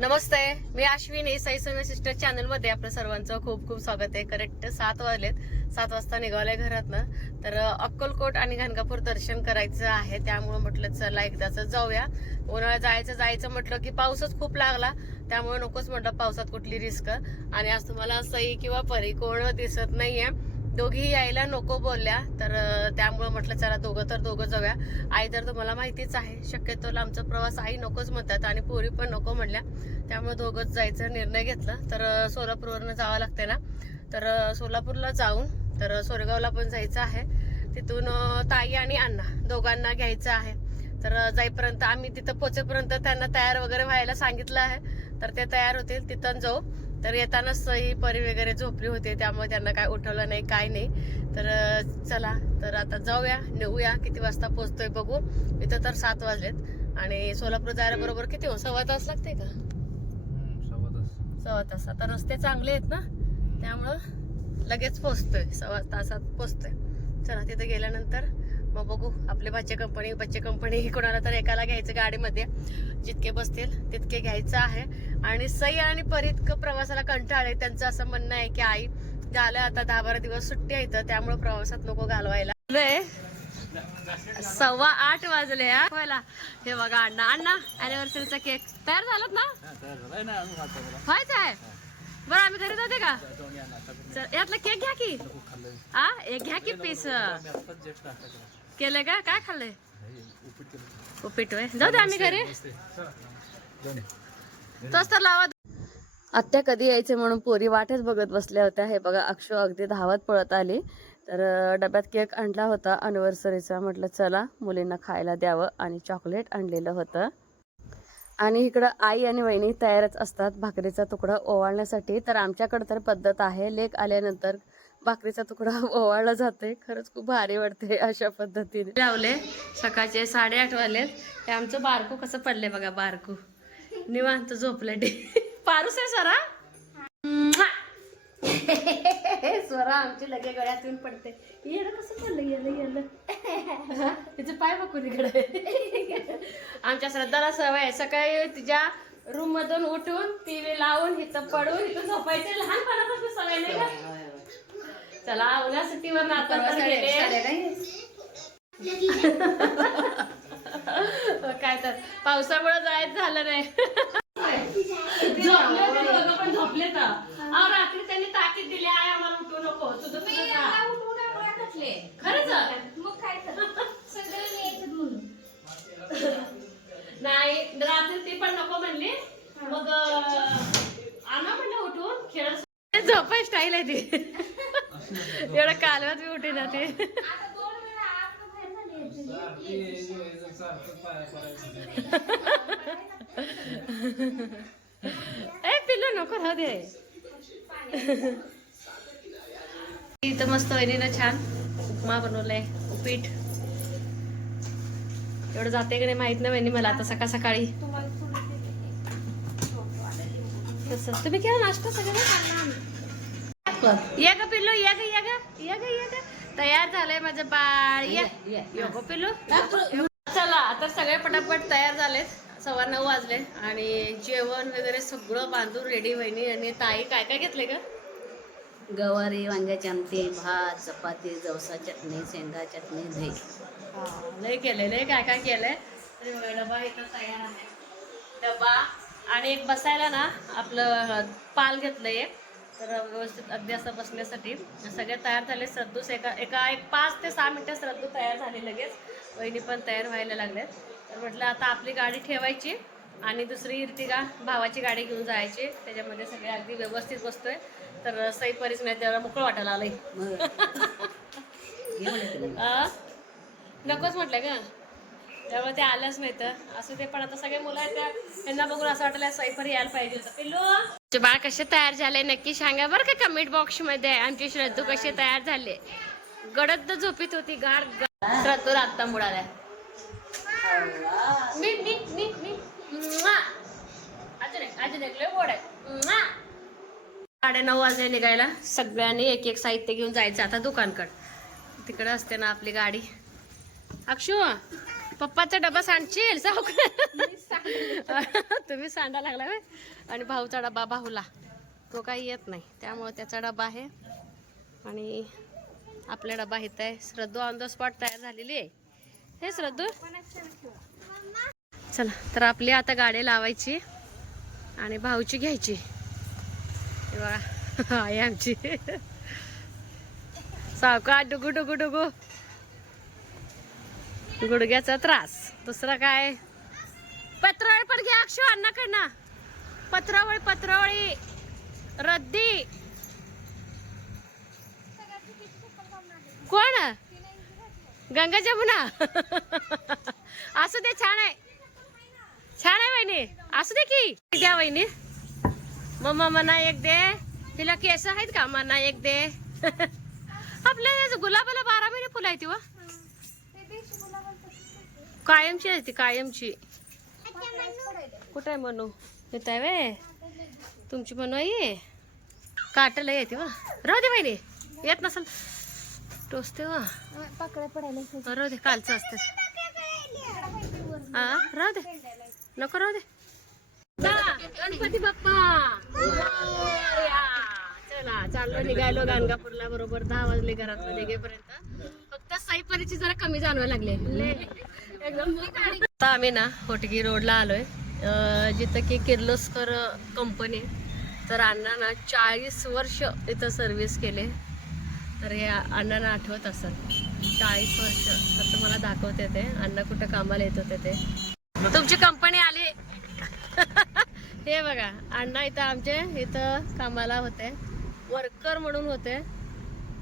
नमस्ते मी अश्विनी सैसन सिस्टर चॅनलमध्ये आपलं सर्वांचं खूप खूप स्वागत आहे. करेक्ट सात वाजलेत. सात वाजता निघालोय घरातनं. तर अक्कलकोट आणि घनगापूर दर्शन करायचं आहे. त्यामुळे म्हटलं चला एकदाच जाऊया. उन्हाळा जायचं जायचं म्हटलं की पाऊसच खूप लागला. त्यामुळे नकोच म्हटलं पावसात कुठली रिस्क आणि आज तुम्हाला सई किंवा परी कोण दिसत नाहीये. दोघी यायला नको बोलल्या तर त्यामुळं म्हटलं चला दोघं तर दोघं जाऊया. आई तर तुम्हाला माहितीच आहे शक्यतो आमचा प्रवास आई नकोच म्हणतात आणि पोरी पण नको म्हणल्या. त्यामुळे दोघंच जायचा निर्णय घेतला. तर सोलापूरवरनं जावं लागते ना? तर सोलापूरला जाऊन तर सोरगावला सोरेगावला पण जायचं आहे. तिथून ताई आणि अण्णा दोघांना घ्यायचं आहे. तर जाईपर्यंत आम्ही तिथं पोचेपर्यंत त्यांना तयार वगैरे व्हायला सांगितलं आहे. तर ते तयार होतील तिथं जाऊ. तर येतानाच ही परी वगैरे झोपली होती त्यामुळे त्यांना काय उठवलं नाही काय नाही. तर चला तर आता जाऊया नेऊया किती वाजता पोहोचतोय बघू. इथं तर सात वाजलेत. आणि सोलापूर जायला बरोबर किती हो? सव्वा तास लागते का? सव्वा तास. आता रस्ते चांगले आहेत ना? त्यामुळं लगेच पोचतोय सव्वा तासात पोचतोय चला तिथे गेल्यानंतर मग बघू आपले बच्चे कंपनी बच्चे कंपनी कोणाला तर एकाला घ्यायचं गाडीमध्ये. जितके बसतील तितके घ्यायचं आहे. आणि सई आणि परीत प्रवासाला कंटाळे त्यांचं असं म्हणणं आहे की आई झालं आता दहा बारा दिवस सुट्टी आहे इथं, त्यामुळे प्रवासात नको घालवायला. सव्वा आठ वाजले हा. हे बघा अण्णा अण्णा अॅनिव्हर्सरीचा केक तयार झालात ना? व्हायचं आहे. बरं आम्ही घरी जाते का? यातला केक घ्या की. हा एक घ्या की पीस केलंय का? काय खाल्लंय? उपीट जाऊ दे आम्ही घरी. तोच तर लावा. आत्या कधी यायचे म्हणून पोरी वाटच बघत बसल्या होत्या. हे बघा अक्षु अगदी धावत पळत आली. तर डब्यात केक आणला होता अनिव्हर्सरीचा म्हटलं चला मुलींना खायला द्यावं. आणि चॉकलेट आणलेलं होतं. आणि इकडं आई आणि वहिनी तयारच असतात. भाकरीचा तुकडा ओवाळण्यासाठी. तर आमच्याकडे तर पद्धत आहे. लेक आल्यानंतर भाकरीचा तुकडा ओवाळला जाते खरंच खूप भारी वाटते अशा पद्धतीने. लावले. सकाळचे साडेआठ वाजलेत. हे आमचं बारकू कसं पडले बघा बारकू. निवांत झोपले पारूस आहे सरा स्वरा आमची लगे गळ्यात येऊन पडते. येणं कसं पडलं येलं येलं तिचं पाय बघून इकडे. आमच्या श्रद्धाला सवय आहे. सकाळी तिच्या रूम मधून उठून टीव्ही लावून इथं पडून इथं झोपायचे. लहानपणापासून सवय नाही चला उन्हा सुट्टीवर आता तर गेले. काय तर पावसामुळे जायचं झालं नाही. पण झोपले तर. अहो रात्री त्यांनी ताकीद दिली आहे आम्हाला उठू नको. तुझं तुझं खा. खरंच? नाही रात्री ती पण नको म्हणली. मग आणा म्हणलं उठून. खेळ झोपाय स्टाईल आहे ती. एवढं कालवात मी उठे ना ते ए पिल्लू नको राहू दे. इथं मस्त वहिनीनं छान उपमा बनवलाय उपीट. एवढं जाते की नाही माहीत नाही वहिनी मला आता सकाळ सकाळी. तुम्ही केला नाश्ता सगळं? ये ग पिल्लू ये ग ये ग ये ग ये ग तयार झालंय माझं बाळ. ये. ये गो पिल्लू. चला आता सगळे पटापट तयार झालेत. सव्वा नऊ वाजले आणि जेवण वगैरे सगळं बांधून रेडी वहिनी आणि ताई काय काय घेतले ग? गवारी वांग्याची आमटी भात चपाती जवसा चटणी शेंगा चटणी दही. लय केलंय लय काय काय केलंय? डबा इथं तयार आहे. डबा आणि एक बसायला ना आपलं पाल घेतलंय तर व्यवस्थित अगदी असं बसण्यासाठी सगळे तयार झाले. श्रद्धूस एका एका एक पाच ते सहा मिनिटं श्रद्धू तयार झाली लगेच. वहिनी पण तयार व्हायला लागलेत तर म्हटलं आता आपली गाडी ठेवायची आणि दुसरी इर्टिगा भावाची गाडी घेऊन जायची. त्याच्यामध्ये सगळे अगदी व्यवस्थित बसतोय. तर सई परीच नाही त्याला मोकळं वाटायला आलंय? नकोच म्हटलं का त्यामुळे ते आल्याच नाही तर. असं ते पण आता सगळे मुलं आहेत त्या त्यांना बघून असं वाटलं सैफर यायला पाहिजे होतं. पिल्लू! बाळ कसे तयार झाले नक्की सांगा बरं का कमेंट बॉक्समध्ये आमची श्रद्धू कसे तयार झाले? गडद झोपीत होती गाड. श्रद्धू आत्ता मुळाल्या मी मी मी मी म्वा. अजून एक अजून एक लय गोड आहे. म्वा. साडे नऊ वाजले निघायला. सगळ्यांनी एक एक साहित्य घेऊन जायचं आता दुकानकड. तिकडे असते ना आपली गाडी. अक्षू पप्पाचा डबा सांडशील? तुम्ही सांडा लागला? आणि भाऊचा डबा भाऊला तो काही येत नाही. त्यामुळे त्याचा डबा आहे. आणि आपला डबा इथं आहे. श्रद्धू ऑन द स्पॉट तयार झालेली आहे. हे श्रद्धू. चला तर आपली आता गाडी लावायची आणि भाऊची घ्यायची. बघा आहे आमची. सावका डुगू डुगू डुगू. गुडघ्याचा त्रास. दुसरा काय? पत्रावळी पण घ्या अक्षू अण्णाकडनं. पत्रावळी पत्रावळी. रद्दी. कोण? गंगा जमुना असू दे छान आहे. छान आहे वहिनी. असू दे की. द्या वहिनी. मम्मा मना एक दे. तिला केस आहेत का? मना एक दे. आपल्या गुलाबाला बारा महिने फुलं हो. आहे व कायमची असते ती कायमची. कुठे आहे येताय वे तुमची मनू आहे? काटला येते वा. राहू दे बहिणी. येत नसल. टोचते वा. राहू दे कालचं असते हा राहू दे. नको राहू दे. गणपती बाप्पा. चला चाललो निघालो गाणगापूरला. बरोबर दहा वाजले घरात निघेपर्यंत फक्त साईपरीची जरा कमी जाणवायला लागले. ले- एकदम. आता आम्ही ना होटगी रोडला आलोय. जिथं की किर्लोस्कर कंपनी. तर अण्णांना चाळीस वर्ष इथं सर्व्हिस केले. तर हे अण्णांना आठवत असत चाळीस वर्ष. तर तुम्हाला दाखवते ते. अण्णा कुठं कामाला येत होते ते. तुमची कंपनी आली. हे बघा. अण्णा इथं आमचे इथं कामाला होते. वर्कर म्हणून होते.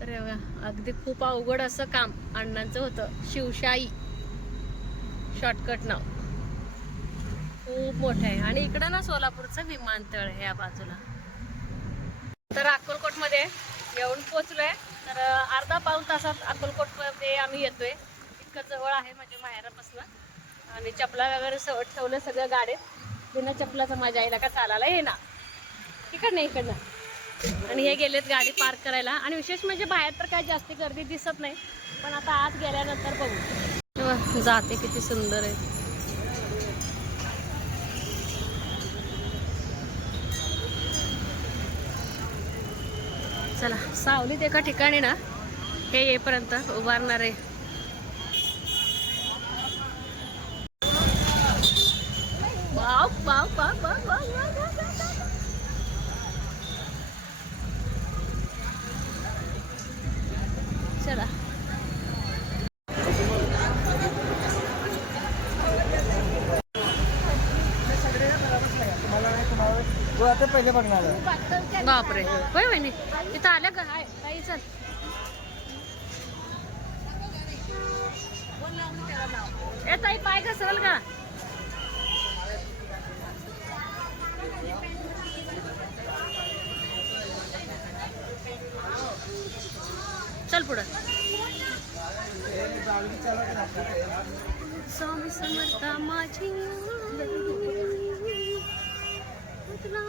तर हे बघा. अगदी खूप अवघड असं काम अण्णांचं होतं. शिवशाही. शॉर्टकट नाव. खूप मोठं आहे. आणि इकडं ना सोलापूरचं विमानतळ आहे या बाजूला. तर अकोलकोटमध्ये येऊन पोचलोय. तर अर्धा पाऊन तासात अकोलकोटमध्ये आम्ही येतोय. इतकं जवळ आहे माझ्या माहेरापासून. आणि चपला वगैरे सवट ठेवलं सगळं गाडीत. बिना चपलाचा माझ्या आईला का चालायला येणार? इकडनं इकडनं. आणि हे गेलेत गाडी पार्क करायला. आणि विशेष म्हणजे बाहेर तर काय जास्ती गर्दी दिसत नाही. पण आता आत गेल्यानंतर बघू. जाते किती सुंदर आहे चला सावलीत एका ठिकाणी ना हे येईपर्यंत उभारणार पहिले बघणार बापरे. होय वहिनी. इथं आल्या का? हाय. ताई चल. ए ताई पाय घसरल का? चल पुढं. स्वामी समर्था माझी. तुला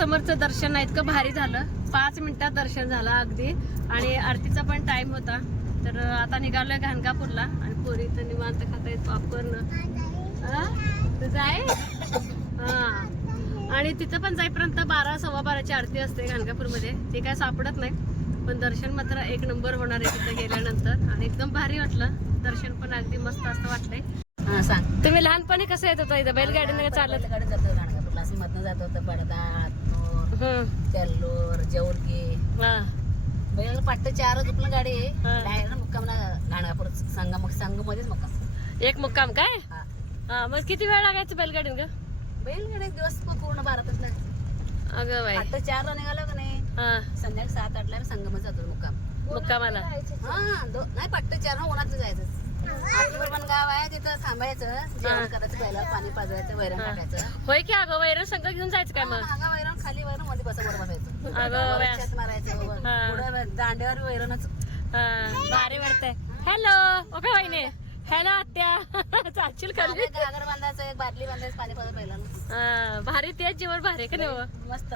समर्थ दर्शन इतकं भारी झालं. पाच मिनिटात दर्शन झालं अगदी. आणि आरतीचा पण टाइम होता. तर आता निघालोय घाणगापूरला आणि पोरी तर निवांत खाता येत पॉपकॉर्न हा. आणि तिथं पण जाईपर्यंत बारा सव्वा बाराची आरती असते घाणगापूरमध्ये ते काय सापडत नाही. पण दर्शन मात्र एक नंबर होणार आहे तिथं गेल्यानंतर. आणि एकदम भारी वाटलं. दर्शन पण अगदी मस्त असं वाटलंय. हा सांग. तुम्ही लहानपणी कसं येत होता इथं? बैलगाडीने चालत गाडी मधनं जात होतं बडदा हातनूर हम्म. तेल्लोर जेवलकी हा. बैल पाट्ट चार झुकलं गाडी. डायरेक्ट मुक्काम ना गाणगापूर संगम संगम मध्येच मुक्काम. एक मुक्काम काय? हा. मग किती वेळ लागायचं बैलगाडीन ग? बैलगाडी दिवस पूर्ण बारा तास लागते अगं बाई. पाट्ट चारला निघालो का नाही? संध्याकाळी सात आठला संगमच जातो मुक्काम. मुक्कामाला? हा नाही पट्ट चार उन्हात जायचं पण गाव आहे तिथं थांबायचं जेवण करायचं पहिला पाणी पाजवायचं वैरण. टाकायचं. होय की अगं वैरण संघ घेऊन जायचं काय मग? मागा वैरण खाली वैरणमध्ये बसायचं. अगं मारायचं. हा. पुढं दांड्यावर वैरणच. हा, भारी वाटतंय. हॅलो ओके वहिनी. हॅलो आत्या. चाचील खाली. मागे घागर बांधायचं एक बादली बांधायचं पाणी पहिला हा, भारी तेच जेवण भारी का नाही हो? मस्त.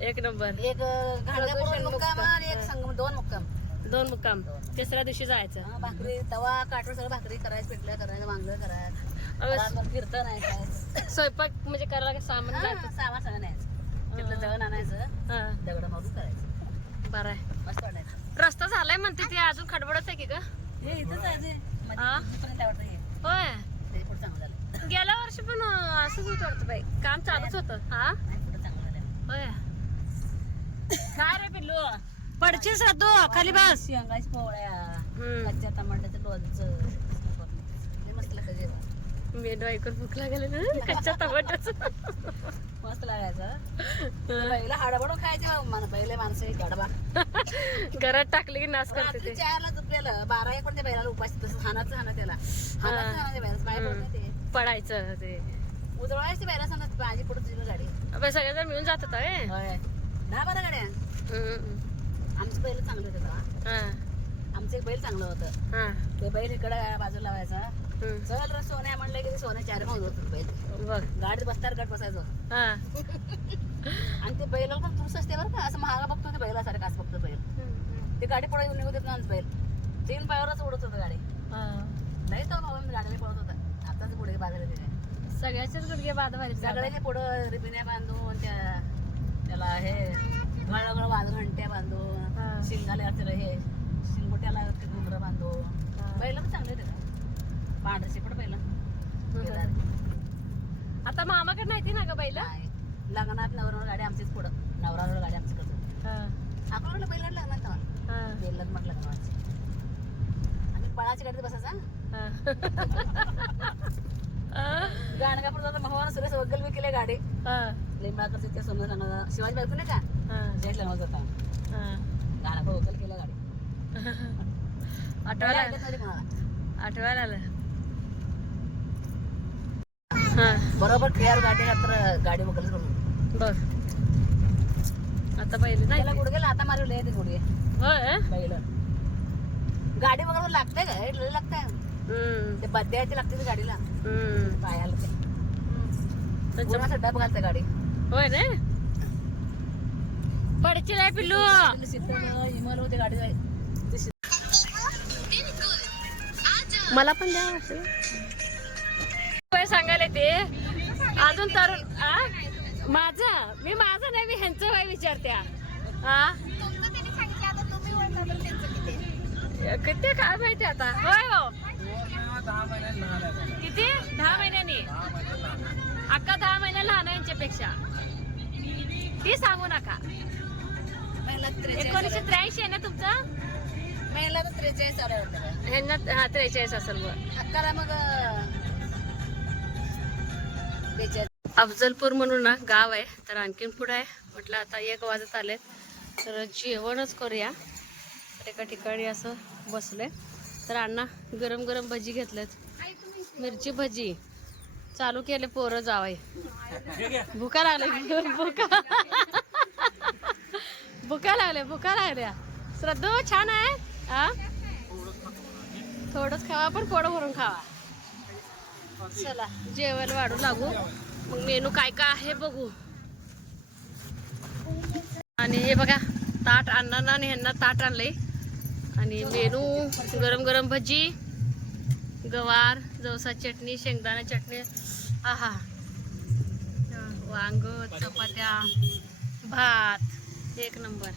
एक नंबर. एक घाणगापूर मुक्काम आणि एक संगम दोन मुक्काम. दोन मुक्काम. तिसऱ्या दिवशी जायचं. हा, भाकरी तवा काठवर सगळं भाकरी करायचं पिठलं करायचं वांगलं करायचं. रातभर फिरतं नाही काय. स्वयंपाक म्हणजे करायला काय सामान लागतं सामान सगळं न्यायचं. तिथलं दळण आणायचं हा. दगड मारून करायचं. बरं आहे. मस्त वाटायचं. रस्ता झालाय म्हणते ते अजून खडबडत आहे की का हे इथंच आहे ते. हा? इथपर्यंत आवडतं हे. होय. ते पुढं चांगलं झालं. गेल्या वर्षी पण अं, असंच होत वाटतं बाई. काम चालूच होतं. हा? नाही, पुढं चांगलं झालं. होय. काय रे पिल्लू? पडशील तू खाली बस. शेंगाची पोळ्या हम्म. कच्च्या टमाट्याचं लोणचं. मस्त लागायचं जेवण. मेनू ऐकून भूक लागले ना कच्च्या टमाट्याच. मस्त लागायचं. पहिलं हाडबडून खायचे बा पहिले माणसं गडबा घरात टाकले की नाश करते रात्री ते. चारला झोपलेलं. बारा एक पण ते बैलाला उपास तसं हानाचं हाना त्याला. हानाचं हाना ते बैलाचं पाय पडत नाही ते पडायचं ते. उजळायची बैला सांगत माझी पुढे तुझी गाडी. अबे सगळेजण मिळून जात होता? होय. दहा बारा गाड्या. हम्म. आमचं बैल चांगलं होतं. हा, आमचं एक बैल चांगलं होतं. हा. ते बैल इकडे बाजूला लावायचा. हम्म. चल रे सोन्या म्हणलं की ते सोन्या चार भाऊ होत बैल. बघ. गाडीत बसताना गट बसायचो. हा. आणि ते बैलाला पण तुरस असते बरं का. असं महागा बघतो ते बैलासारखं असं बघतो बैल. ते गाडी पुढे येऊन निघत आमचं बैल. तीन पायावरच उडत होतं गाडी. हा. नाही तो बाबा गाडीने पळत होता. आताच पुढे बाजारात येते सगळ्याचेच गुडघे बाद सगळ्याचे पुढं रिबिन्या बांधून त्या त्याला हे गळगळ बांधून घंट्या हा. बांधून शिंगाले असते हे. शिंगोट्याला ते घुंगरं बांधून. हा. बैल पण चांगले होते का पांढरे शिपड बैल. आता मामाकडे नाही ती ना ग बैल. लग्नात नवरा गाडी आमचीच पुढं. नवरा गाडी आमची करतो आपण म्हटलं बैल लग्नात तेव्हा. बेलत म्हटलं लग्नाची आणि पळाची गाडीत बसायचा गाणगापूर जाता महोवान सुरेश वगल मी केले गाडी. लिंबाकडचे ते सोनं सांगा शिवाजी बायको नाही का? जय लग्नात जाता गाणगापूर वगल केलं गाडी. आठवायला नव्हती आठवायला आलं. हा. बरोबर क्लिअर गाडी तर गाडी वगैरे करून बघ. आता पहिले नाही त्याला गुडघ्याला आता मारवले ते गुडघे. पहिलं. गाडी वगैरे लागते का हे लागतंय. ते बद्याची लागते ती गाडीला. हम्म. पायाला डब घालते गाडी. होय ना? पडची नाही पिल्लू. शीतल हिमल होते गाडी मला पण द्या वाटतं. सांगायला ते. अजून तरुण आ? माझं. मी माझं नाही मी ह्यांचं वय विचारत्या. हा किती काय माहिती आता? होय हो. किती? दहा महिन्यांनी? अक्का दहा महिन्या लहान आहे यांच्यापेक्षा. ती सांगू नका. त्रेचाळीस एकोणीसशे त्र्याऐंशी आहे ना तुमचं? महिला तर त्रेचाळीस आहे वाटतं. ह्यांना हा त्रेचाळीस असेल मग अक्काला मग बेचाळीस. अफजलपूर म्हणून ना गाव आहे तर आणखीन पुढे आहे. म्हटलं आता एक वाजत आले तर जेवणच करूया. तर एका ठिकाणी असं बसले. तर अण्णा गरम गरम भजी घेतल्यात. मिरची भजी. चालू केले पोरं जावाय भुका लागले भुका. भुका लागले भुका लागल्या. श्रद्धू छान आहे? हा थोडंच खावा पण पोडं भरून खावा. चला जेवायला वाढू लागू. मग मेनू काय काय आहे बघू. आणि हे बघा ताट अण्णांना आणि ह्यांना ताट आणलंय. आणि मेनू गरम गरम भजी गवार जवसा चटणी शेंगदाणा चटणी आहा. वांग चपात्या भात एक नंबर.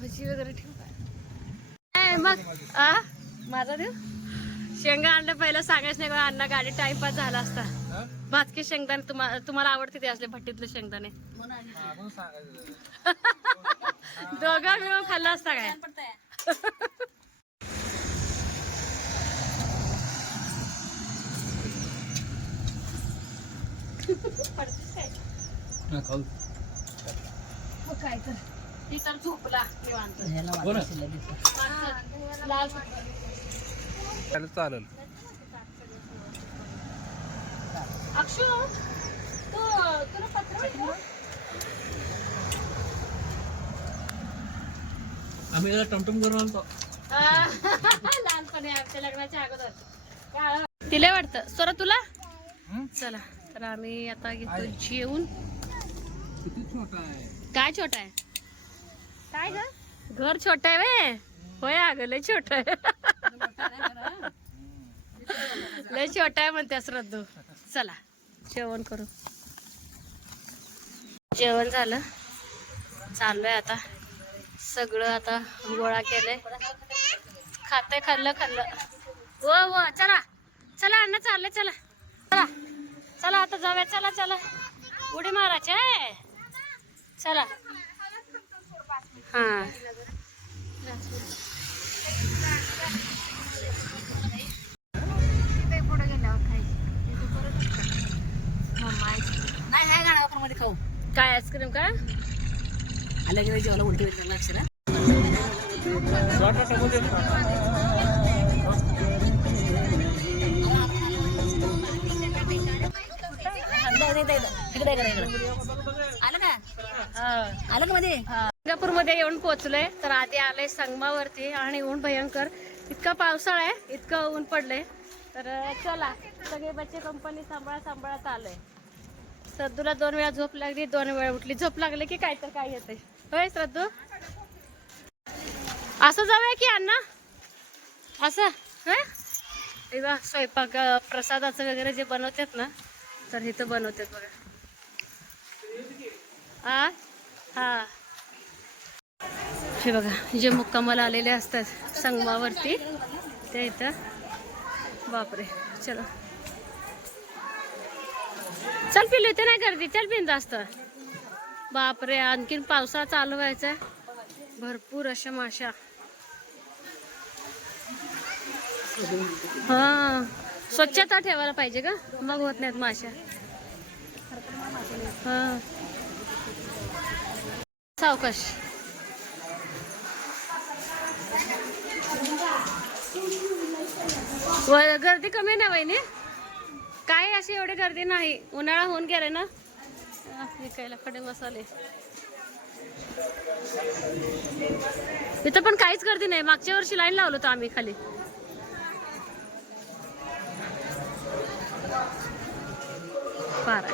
भजी वगैरे ठेवू मग आ? माझा देऊ? शेंगा आणलं पहिलं सांगायच नाही का? अण्णा गाडी टाइमपास झाला असता. भातके शेंगदाणे? तुम्हाला तुम्हाला आवडते ते असले भट्टीतले शेंगदाणे. दोघं मिळून खाल्ला असता काय? खाऊ. काय तर ती तर झोपला निवांत. चालेल. अक्षु तू तुला पत्र आम्ही जरा टमटम करून आणतो. लहानपणी आमच्या लग्नाच्या अगोदर? तिला वाटतं. सोरा तुला? चला तर आम्ही आता घेतो जेवून. काय छोटा आहे? काय ग? घर छोट आहे वे होय अगं लय छोट आहे. लय छोटा आहे म्हणते श्रद्धू. चला जेवण करू. जेवण झालं. चाललोय आता. सगळं आता गोळा केलंय. खाते खाल्लं खाल्लं. हो हो चला. चला अण्णा चाललंय चला. चला. चला आता जाऊया. चला चला. उडी मारायची आहे चला. हा. काय आईस्क्रीम का? आल्या गेल्या जेवायला उलटी होईल अक्षर इकडे इकडे इकडे आलं का आलं का मध्ये सिंगापूरमध्ये येऊन पोहोचलोय तर आधी आले संगमावरती आणि ऊन भयंकर. इतका पावसाळा आहे इतकं ऊन पडलंय. तर चला सगळे बच्चे कंपनी सांभाळा सांभाळत आलंय श्रद्धूला दोन वेळा झोप लागली दोन वेळा उठली. झोप लागली की काय तर काय येते होय श्रद्धू? असं जाऊया की अण्णा? असं? हां हे स्वयंपाक प्रसादाचं वगैरे जे बनवतात ना तर हे तर बनवतात बघा. आ? हा. हे बघा जे मुक्कामाला आलेले असतात संगमावरती ते इथं. बापरे चला. चल पिल्लू इथे नाही गर्दी. चल पिन जास्त. बापरे आणखीन पावसाळा चालू व्हायचा. भरपूर अशा माशा. हा. स्वच्छता ठेवायला पाहिजे का मग होत नाहीत माशा. हा. सावकाश. व- गर्दी कमी नाही वहिनी? काय अशी एवढी गर्दी नाही? उन्हाळा होऊन गेलाय ना? विकायला खडे मसाले. इथं पण काहीच गर्दी नाही. मागच्या वर्षी लाईन लावलो होतो आम्ही खाली. फार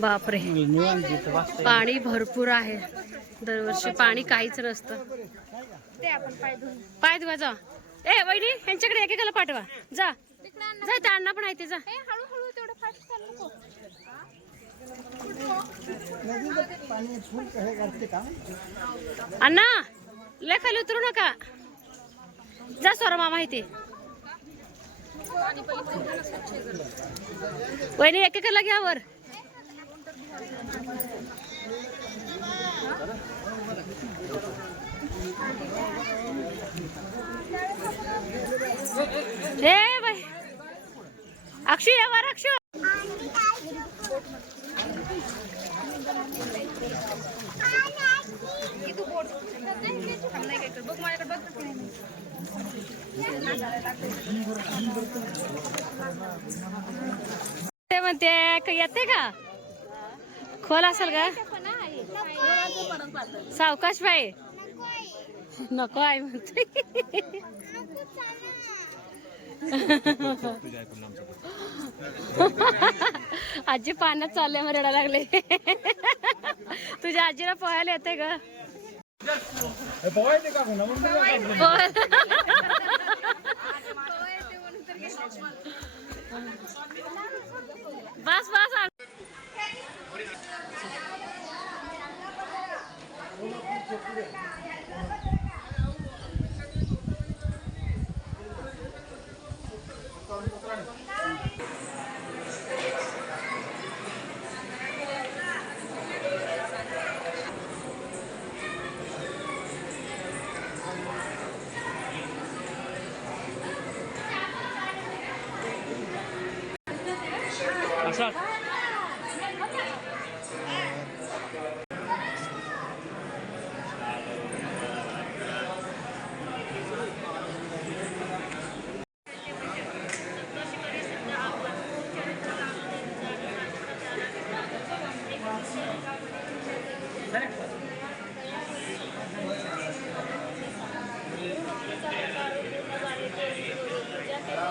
बापरे. पाणी भरपूर आहे. दरवर्षी पाणी काहीच नसतं. पाय धुवा जा. ए वहिनी यांच्याकडे एकेकाला पाठवा. जा. जा त्या अण्णा पण आहे ते जा. अण्णा लय खाली उतरू नका. जा स्वरा मामा इथे. वहिनी एकेकाला घ्या वर. हे बाई. अक्षू या वर अक्षू. ते म्हणते क- येते का? खोल असेल का सावकाश बाई. नको आहे म्हणते. आजी पाण्यात चालले मग रडा लागले. तुझ्या आजीला पोहायला येते ग. का बस बस बस आण.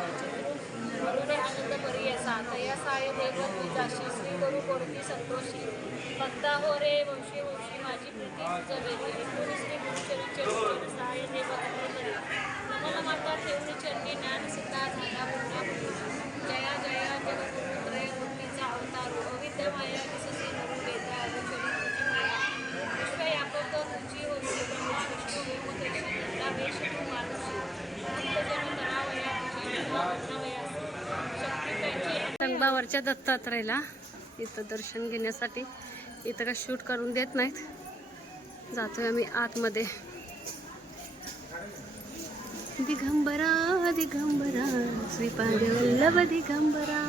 करुणे आनंद परी असा तया साय देव जाशी श्री गुरु कोणती संतोषी भक्ता हो रे वंशी वंशी माझी प्रीती जगेली एकोणी गुरुचरी चरिचर साय देव नमन माता ठेवणी चरणी ज्ञान सुद्धा झाला पुन्हा जया जया जगगुरु त्रय मूर्तीचा अवतारो. अविद्या माया दिसते नरू वेदा अवचरी तुझी माया. विश्व यापत तुझी होती ब्रह्मा विष्णू हेमकेशी नंदा वेश तू मानुषी भक्तजन करावया तुझी शक्ती त्यांची संगमावरच्या दत्तात्रयला इथं दर्शन घेण्यासाठी इथं काय शूट करून देत नाहीत. जातोय आम्ही आतमध्ये. दिगंबरा दिगंबरा श्रीपाद वल्लभ दिगंबरा.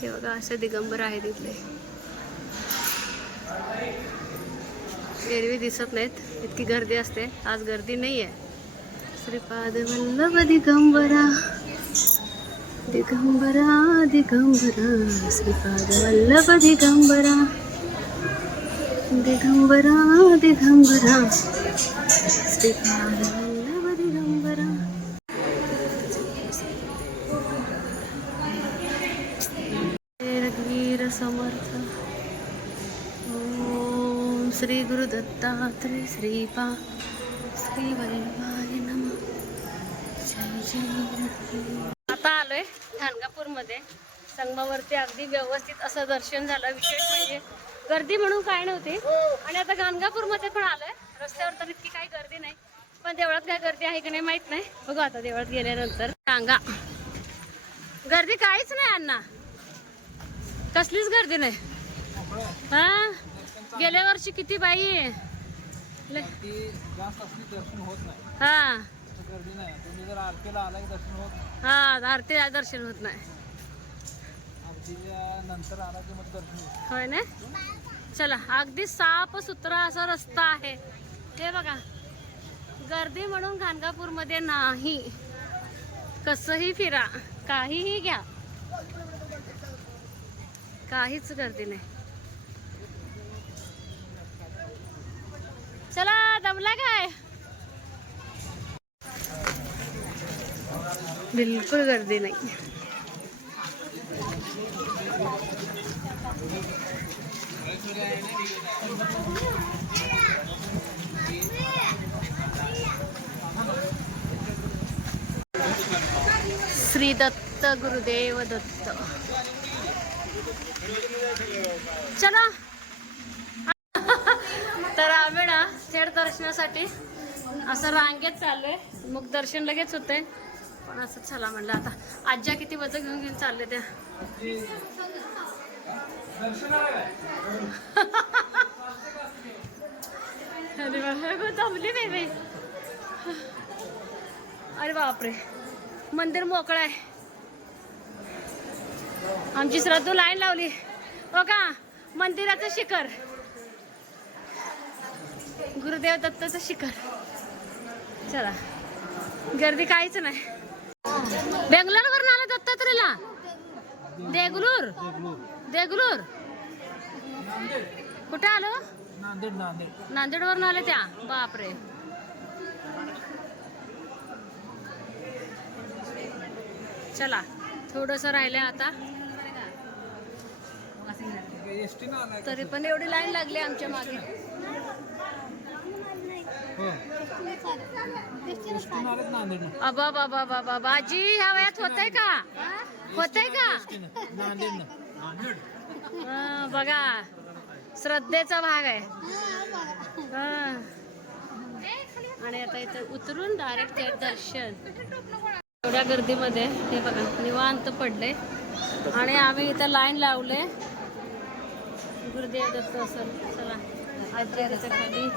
हे बघा असे दिगंबर आहेत इथले. एरवी दिसत नाहीत. इतकी गर्दी असते. आज गर्दी नाही आहे श्रीपाद वल्लभ दिगंबरा. दिगंबरा दिगंबरा. श्रीपाद वल्लभ दिगंबरा. दिगंबरा दिगंबरा. दिगंबरा. रघुवीर समर्थ. ओम श्री गुरु दत्तात्रय श्रीपा श्री वल्लभाय नम. जय जय आता आलोय ठाणगापूरमध्ये संगमावरती अगदी व्यवस्थित असं दर्शन झालं. विशेष म्हणजे गर्दी म्हणून काय नव्हती. आणि आता गाणगापूरमध्ये पण आलोय. रस्त्यावर तर इतकी काही गर्दी नाही. पण देवळात काय गर्दी आहे की नाही माहीत नाही. बघू आता देवळात गेल्यानंतर. सांगा. गर्दी काहीच नाही अण्णा. कसलीच गर्दी नाही. हा? गेल्या वर्षी किती बाई? हा आरतीला दर्शन होत नाही. होय ना? चला अगदी साप सुथरा असा रस्ता आहे. हे बघा गर्दी म्हणून खानगापूरमध्ये नाही. कसही फिरा काहीही घ्या. काहीच गर्दी नाही. चला दमला काय? बिलकुल गर्दी नाही. श्री दत्त गुरुदेव दत्त. चला. तर आम्ही ना थेट दर्शनासाठी असं रांगेत चाललोय. मग दर्शन लगेच होतंय. पण असं चला म्हणलं आता. आज्या किती वजन घेऊन घेऊन चालले त्या? अरे बाबा थांबली बाई अरे बापरे मंदिर मोकळं आहे आमची श्रद्धू लाईन लावली हो का मंदिराचं शिखर गुरुदेव दत्ताचं शिखर चला गर्दी काहीच नाही बेंगलोर वरून आलं दत्तात्रेला देगलूर? देगलूर? कुठे आलो? नांदेड नांदेड. नांदेडवरून आले त्या? बापरे. चला थोडस राहिलंय आता. तरी पण एवढी लाईन लागली आमच्या मागे. हो. अबा बाबा बाबा बाजी ह्या वयात होतंय का? होतंय का? बघा. श्रद्धेचा भाग आहे. आणि आता इथं उतरून डायरेक्ट ते दर्शन. एवढ्या गर्दीमध्ये हे बघा निवांत पडले. आणि आम्ही इथं लाईन लावले. गुरुदेव दत्त सर चला. आजी त्याच्याखाली.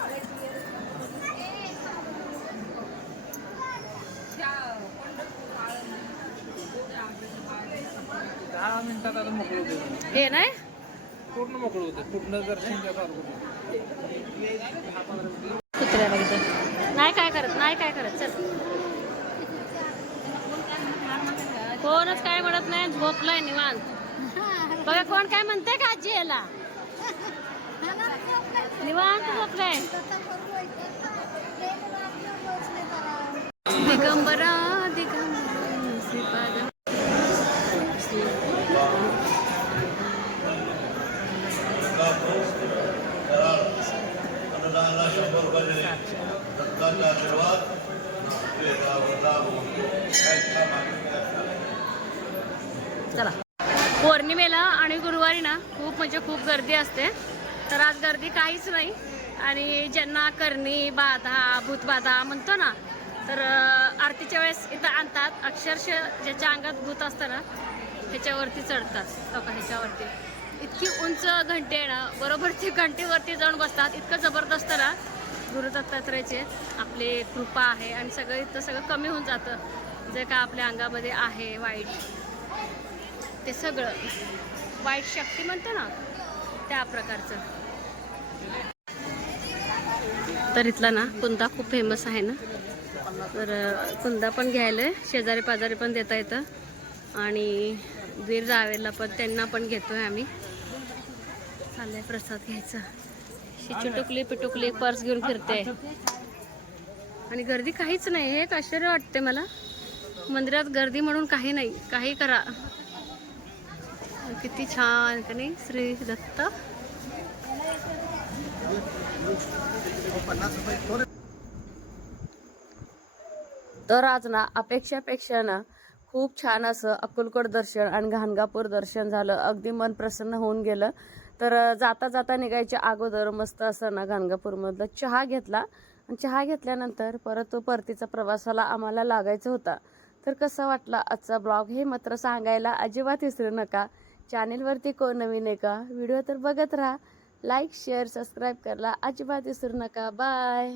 मिनिटात आता मोकळं होते हे नाही? पूर्ण मोकळं होते पूर्ण दर्शन कुत्र्याला इथं नाही काय करत नाही काय करत चल. कोणच काय म्हणत नाही झोपलाय निवांत. बघा कोण काय म्हणते का आजी याला? निवांत झोपलाय. दिगंबरा दिगंबरा चला. पौर्णिमेला आणि गुरुवारी ना खूप म्हणजे खूप गर्दी असते. तर आज गर्दी काहीच नाही. आणि ज्यांना करणी बाधा भूतबाधा म्हणतो ना तर आरतीच्या वेळेस इथं आणतात. अक्षरशः ज्याच्या अंगात भूत असतं ना ह्याच्यावरती चढतात. बघा ह्याच्यावरती. इतकी उंच घंटे आहे ना बरोबर ती घंटेवरती जाऊन बसतात. इतकं जबरदस्त ना गुरुदत्तात्रयाचे आपले कृपा आहे आणि सगळं इथं सगळं कमी होऊन जातं. जे का आपल्या अंगामध्ये आहे वाईट ते सगळं वाईट शक्ती म्हणतो ना त्या प्रकारचं. तर इथला ना कुंदा खूप फेमस आहे ना. तर कुंदा पण घ्यायला शेजारी पाजारी पण देता येतं. आणि वीर जावेला पण त्यांना पण घेतोय आम्ही. चाललंय प्रसाद घ्यायचा. शिची चिटुकली पिटुकली पर्स घेऊन फिरते. आणि गर्दी काहीच नाही हे एक आश्चर्य वाटते मला. मंदिरात गर्दी म्हणून काही नाही काही करा. किती छान का नाही? श्री दत्त. तर आज ना अपेक्षापेक्षा ना खूप छान असं अक्कलकोट दर्शन आणि घाणगापूर दर्शन झालं. अगदी मन प्रसन्न होऊन गेलं. तर जाता जाता निघायच्या अगोदर मस्त असं ना घाणगापूरमधलं चहा घेतला. आणि चहा घेतल्यानंतर परत तो परतीचा प्रवासाला आम्हाला लागायचा होता. तर कसा वाटला आजचा ब्लॉग हे मात्र सांगायला अजिबात विसरू नका. चॅनेलवरती कोण नवीन आहे का? व्हिडिओ तर बघत राहा. लाईक शेअर सबस्क्राईब करायला अजिबात विसरू नका. बाय!